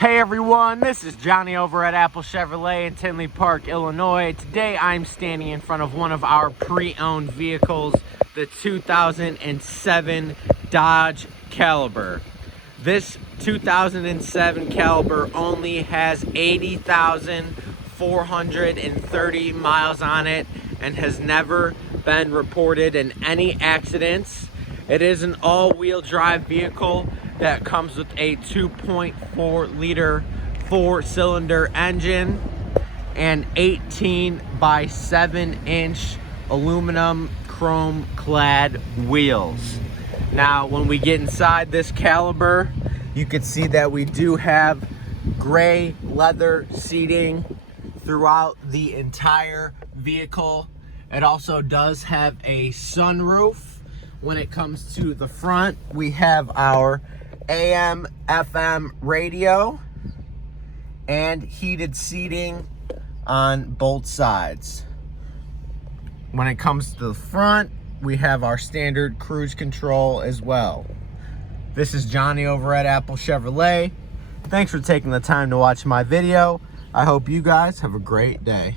Hey everyone, this is Johnny over at Apple Chevrolet in Tinley Park, Illinois. Today I'm standing in front of one of our pre-owned vehicles, the 2007 Dodge Caliber. This 2007 Caliber only has 80,430 miles on it and has never been reported in any accidents. It is an all-wheel drive vehicle that comes with a 2.4 liter 4-cylinder engine and 18 by 7 inch aluminum chrome clad wheels. Now when we get inside this Caliber, you can see that we do have gray leather seating throughout the entire vehicle. It also does have a sunroof. When it comes to the front, we have our AM, FM radio and heated seating on both sides. When it comes to the front, we have our standard cruise control as well. This is Johnny over at Apple Chevrolet. Thanks for taking the time to watch my video. I hope you guys have a great day.